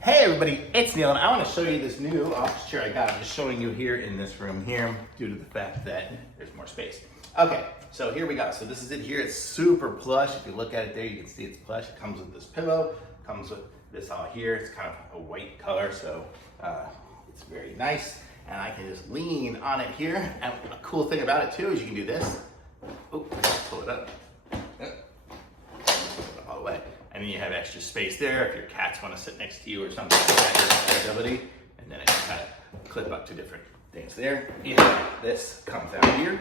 Hey everybody, it's Neil and I want to show you this new office chair I got. I'm just showing you here in this room here due to the fact that there's more space. Okay, so here we go. So this is it here. It's super plush. If you look at it there, you can see it's plush. It comes with this pillow, comes with this all here. It's kind of a white color, so it's very nice. And I can just lean on it here. And a cool thing about it too is you can do this. Oh, pull it up. All the way. And then you have extra space there if your cats want to sit next to you or something like that, your ability. And then it can kind of clip up to different things there. This comes out here,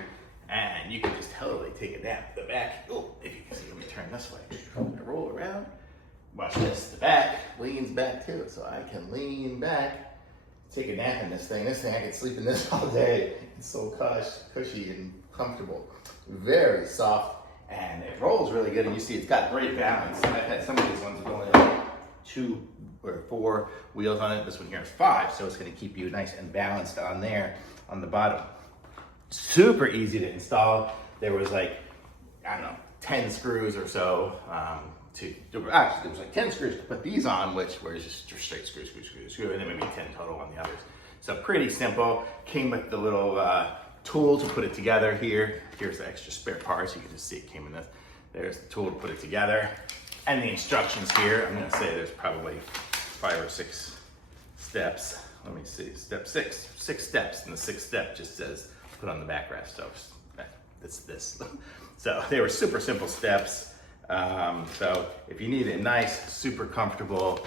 and you can just totally take it down. The back, oh, if you can see, let me turn this way. I'm gonna roll around. Watch this. The back leans back too, so I can lean back, take a nap in this thing. This thing, I can sleep in this all day. It's so cushy and comfortable. Very soft. And it rolls really good, and you see it's got great balance. I've had some of these ones with only like 2 or 4 wheels on it. This one here is 5, so it's gonna keep you nice and balanced on there, on the bottom. Super easy to install. There was like, I don't know, 10 screws or so actually there was like 10 screws to put these on, which were just straight screw, and then maybe 10 total on the others. So pretty simple. Came with the little tool to put it together here. Here's the extra spare parts. You can just see it came in this. There's the tool to put it together. And the instructions here, I'm gonna say there's probably 5 or 6 steps. Let me see, step 6 steps. And the 6th step just says, put on the backrest. So that's this. So they were super simple steps. So if you need a nice, super comfortable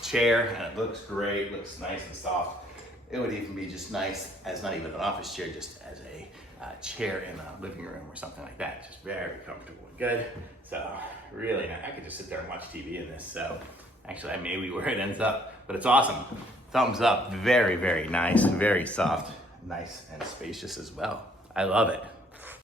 chair, and it looks great, looks nice and soft, it would even be just nice as not even an office chair, just as a chair in a living room or something like that. Just very comfortable and good. So really nice. I could just sit there and watch TV in this. So actually I may be where it ends up, but it's awesome. Thumbs up. Very, very nice, very soft, nice and spacious as well. I love it.